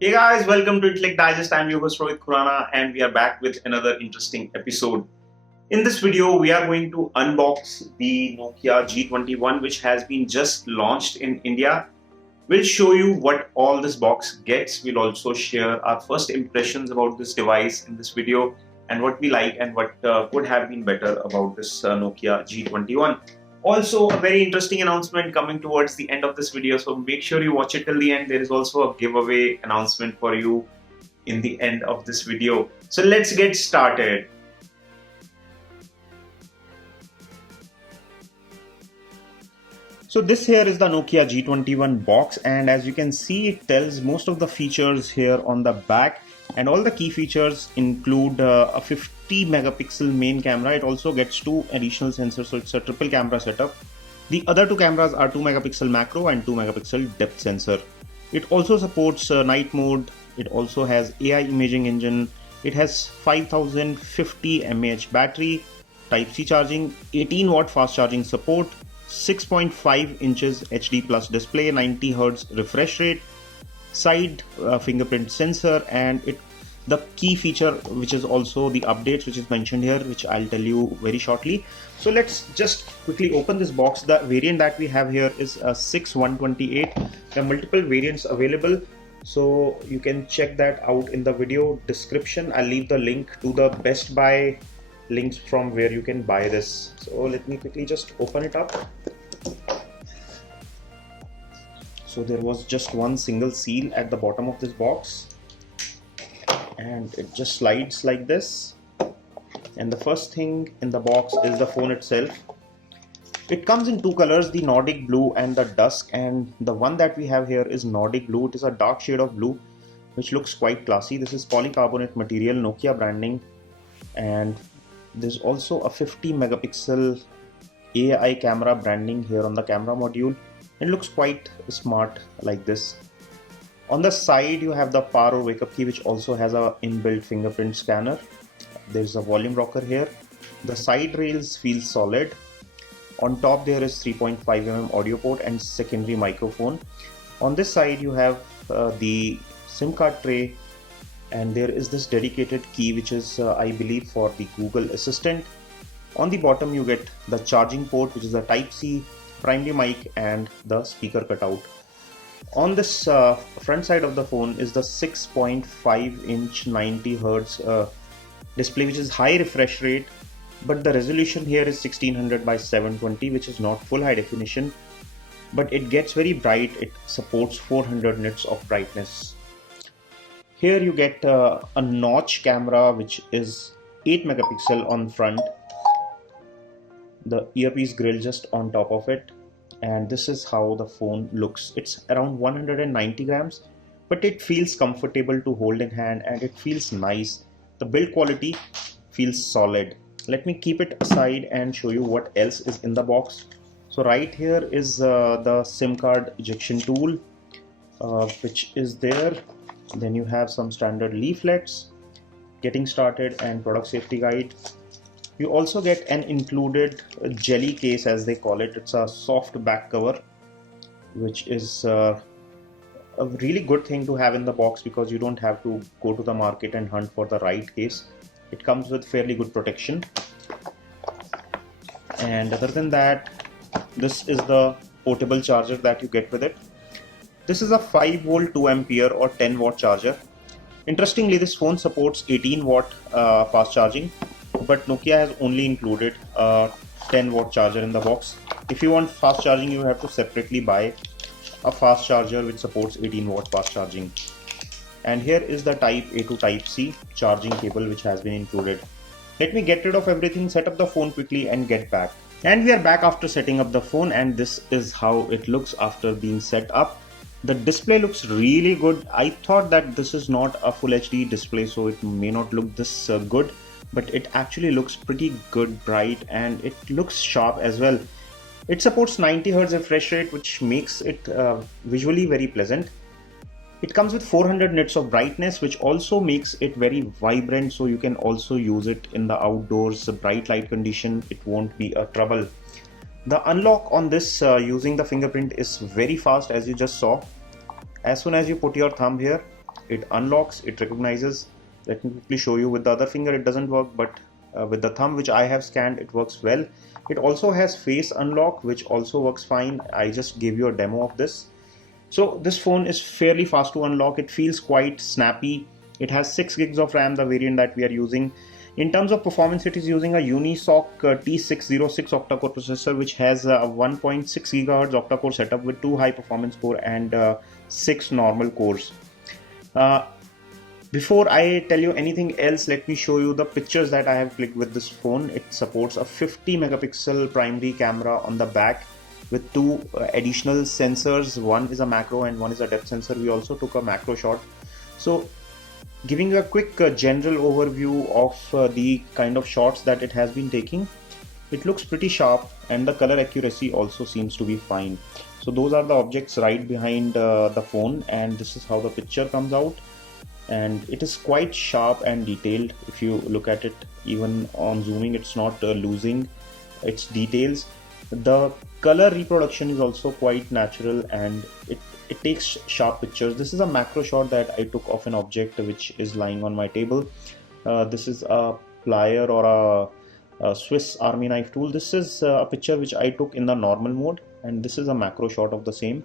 Hey guys, welcome to Intellect Digest. I'm your host Rohit Khurana and we are back with another interesting episode. In this video, we are going to unbox the Nokia G21 which has been just launched in India. We'll show you what all this box gets. We'll also share our first impressions about this device in this video and what we like and what could have been better about this Nokia G21. Also, a very interesting announcement coming towards the end of this video, so make sure you watch it till the end. There is also a giveaway announcement for you in the end of this video. So let's get started. So this here is the Nokia G21 box, and as you can see, it tells most of the features here on the back, and all the key features include a 50 megapixel main camera. It also gets two additional sensors, so it's a triple camera setup. The other two cameras are 2 megapixel macro and 2 megapixel depth sensor. It also supports night mode. It also has AI imaging engine. It has 5050 mAh battery, Type-C charging, 18 watt fast charging support, 6.5 inches HD plus display, 90 Hz refresh rate, side fingerprint sensor, and the key feature which is also the updates which is mentioned here, which I'll tell you very shortly. So let's just quickly open this box. The variant that we have here is a 6128. There are multiple variants available, so you can check that out in the video description. I'll leave the link to the Best Buy links from where you can buy this. So let me quickly just open it up. So there was just one single seal at the bottom of this box, and it just slides like this. And the first thing in the box is the phone itself. It comes in two colors, the Nordic blue and the dusk, and the one that we have here is Nordic blue. It is a dark shade of blue which looks quite classy. This is polycarbonate material, Nokia branding, and there's also a 50 megapixel AI camera branding here on the camera module. It looks quite smart like this. On the side you have the power or wake up key, which also has a inbuilt fingerprint scanner. There's a volume rocker here. The side rails feel solid. On top there is 3.5 mm audio port and secondary microphone. On this side you have the SIM card tray, and there is this dedicated key which is I believe for the Google Assistant. On the bottom you get the charging port, which is a Type-C, primary mic, and the speaker cutout. On this front side of the phone is the 6.5 inch 90 Hz display, which is high refresh rate, but the resolution here is 1600 by 720, which is not full high definition, but it gets very bright. It supports 400 nits of brightness. Here you get a notch camera which is 8 megapixel on front, the earpiece grill just on top of it, and this is how the phone looks. It's around 190 grams, but it feels comfortable to hold in hand and it feels nice. The build quality feels solid. Let me keep it aside and show you what else is in the box. So right here is the SIM card ejection tool, which is there. Then you have some standard leaflets, getting started, and product safety guide. You also get an included jelly case, as they call it. It's a soft back cover, which is a really good thing to have in the box because you don't have to go to the market and hunt for the right case. It comes with fairly good protection. And other than that, this is the portable charger that you get with it. This is a 5 volt 2 ampere or 10 watt charger. Interestingly, this phone supports 18 watt fast charging, but Nokia has only included a 10 watt charger in the box. If you want fast charging, you have to separately buy a fast charger which supports 18 watt fast charging. And here is the Type A to Type C charging cable which has been included. Let me get rid of everything, set up the phone quickly, and get back. And we are back after setting up the phone, and this is how it looks after being set up. The display looks really good. I thought that this is not a full HD display, so it may not look this good, but it actually looks pretty good, bright, and it looks sharp as well. It supports 90 Hz refresh rate, which makes it visually very pleasant. It comes with 400 nits of brightness, which also makes it very vibrant, so you can also use it in the outdoors, bright light condition. It won't be a trouble. The unlock on this using the fingerprint is very fast, as you just saw. As soon as you put your thumb here, it unlocks, it recognizes. Let me quickly show you. With the other finger it doesn't work, but with the thumb, which I have scanned, it works well. It also has face unlock, which also works fine. I just gave you a demo of this. So this phone is fairly fast to unlock. It feels quite snappy. It has 6 gigs of RAM, the variant that we are using. In terms of performance, it is using a Unisoc T606 octa-core processor, which has a 1.6 GHz octa-core setup with 2 high-performance core and 6 normal cores. Before I tell you anything else, let me show you the pictures that I have clicked with this phone. It supports a 50 megapixel primary camera on the back with 2 additional sensors. One is a macro and one is a depth sensor. We also took a macro shot. So giving a quick general overview of the kind of shots that it has been taking, it looks pretty sharp and the color accuracy also seems to be fine. So those are the objects right behind the phone, and this is how the picture comes out, and it is quite sharp and detailed. If you look at it, even on zooming, it's not losing its details. The color reproduction is also quite natural and it takes sharp pictures. This is a macro shot that I took of an object which is lying on my table. This is a plier or a Swiss army knife tool. This is a picture which I took in the normal mode, and this is a macro shot of the same.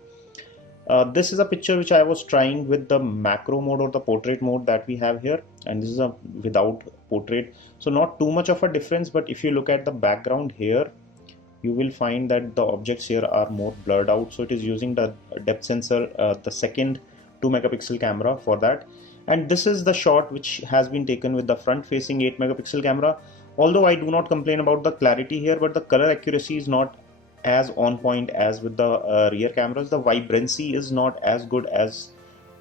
This is a picture which I was trying with the macro mode or the portrait mode that we have here, and this is a without portrait. So not too much of a difference, but if you look at the background here, you will find that the objects here are more blurred out. So it is using the depth sensor, the second 2 megapixel camera for that. And this is the shot which has been taken with the front facing 8 megapixel camera. Although I do not complain about the clarity here, but the color accuracy is not as on point as with the rear cameras. The vibrancy is not as good as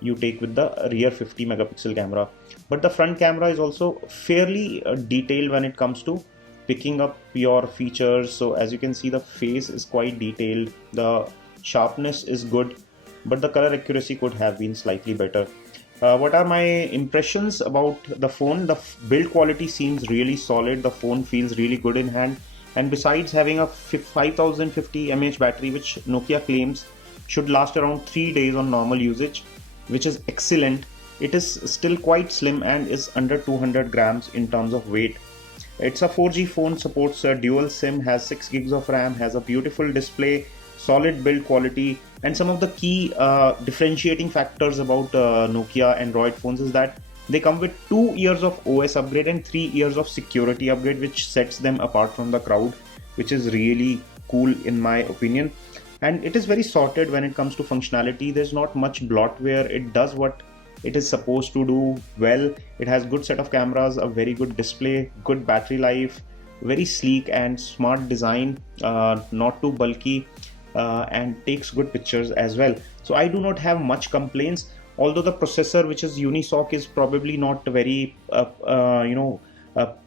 you take with the rear 50 megapixel camera. But the front camera is also fairly detailed when it comes to picking up your features. So as you can see, the face is quite detailed, the sharpness is good, but the color accuracy could have been slightly better. What are my impressions about the phone? The build quality seems really solid. The phone feels really good in hand, and besides having a 5050 mAh battery, which Nokia claims should last around 3 days on normal usage, which is excellent, it is still quite slim and is under 200 grams in terms of weight. It's a 4G phone, supports a dual SIM, has 6 gigs of RAM, has a beautiful display, solid build quality, and some of the key differentiating factors about Nokia Android phones is that they come with 2 years of OS upgrade and 3 years of security upgrade, which sets them apart from the crowd, which is really cool in my opinion. And it is very sorted when it comes to functionality. There's not much bloatware. It does what it is supposed to do well. It has good set of cameras, a very good display, good battery life, very sleek and smart design, not too bulky, and takes good pictures as well. So I do not have much complaints, although the processor, which is Unisoc, is probably not very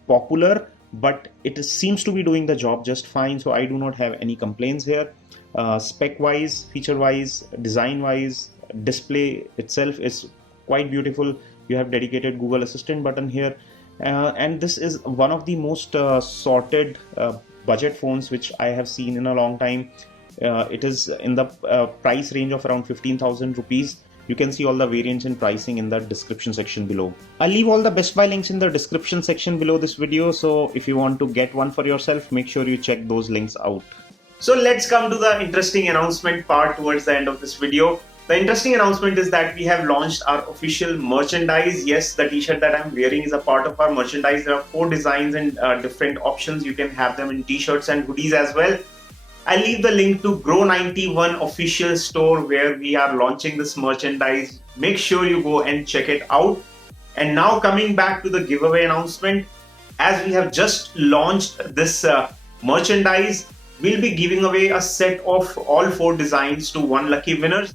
popular, but it seems to be doing the job just fine. So I do not have any complaints here. Spec wise, feature wise, design wise, display itself is quite beautiful. You have dedicated Google Assistant button here, and this is one of the most sorted budget phones which I have seen in a long time. It is in the price range of around 15,000 rupees. You can see all the variants and pricing in the description section below. I'll leave all the Best Buy links in the description section below this video, so if you want to get one for yourself, make sure you check those links out. So let's come to the interesting announcement part towards the end of this video. The interesting announcement is that we have launched our official merchandise. Yes, the t-shirt that I'm wearing is a part of our merchandise. There are 4 designs and different options. You can have them in t-shirts and hoodies as well. I'll leave the link to Grow91 official store where we are launching this merchandise. Make sure you go and check it out. And now coming back to the giveaway announcement, as we have just launched this merchandise, we'll be giving away a set of all 4 designs to 1 lucky winner.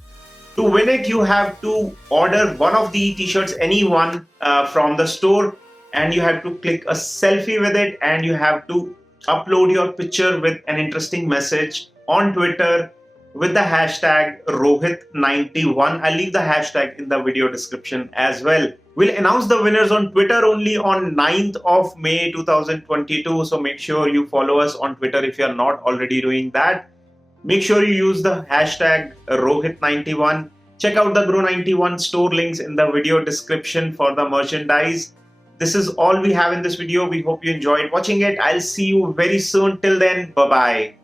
To win it, you have to order one of the t-shirts, any one from the store, and you have to click a selfie with it, and you have to upload your picture with an interesting message on Twitter with the hashtag Rohit91. I'll leave the hashtag in the video description as well. We'll announce the winners on Twitter only on 9th of May 2022. So make sure you follow us on Twitter if you're not already doing that. Make sure you use the hashtag Rohit91. Check out the Grow91 store links in the video description for the merchandise. This is all we have in this video. We hope you enjoyed watching it. I'll see you very soon. Till then, bye-bye.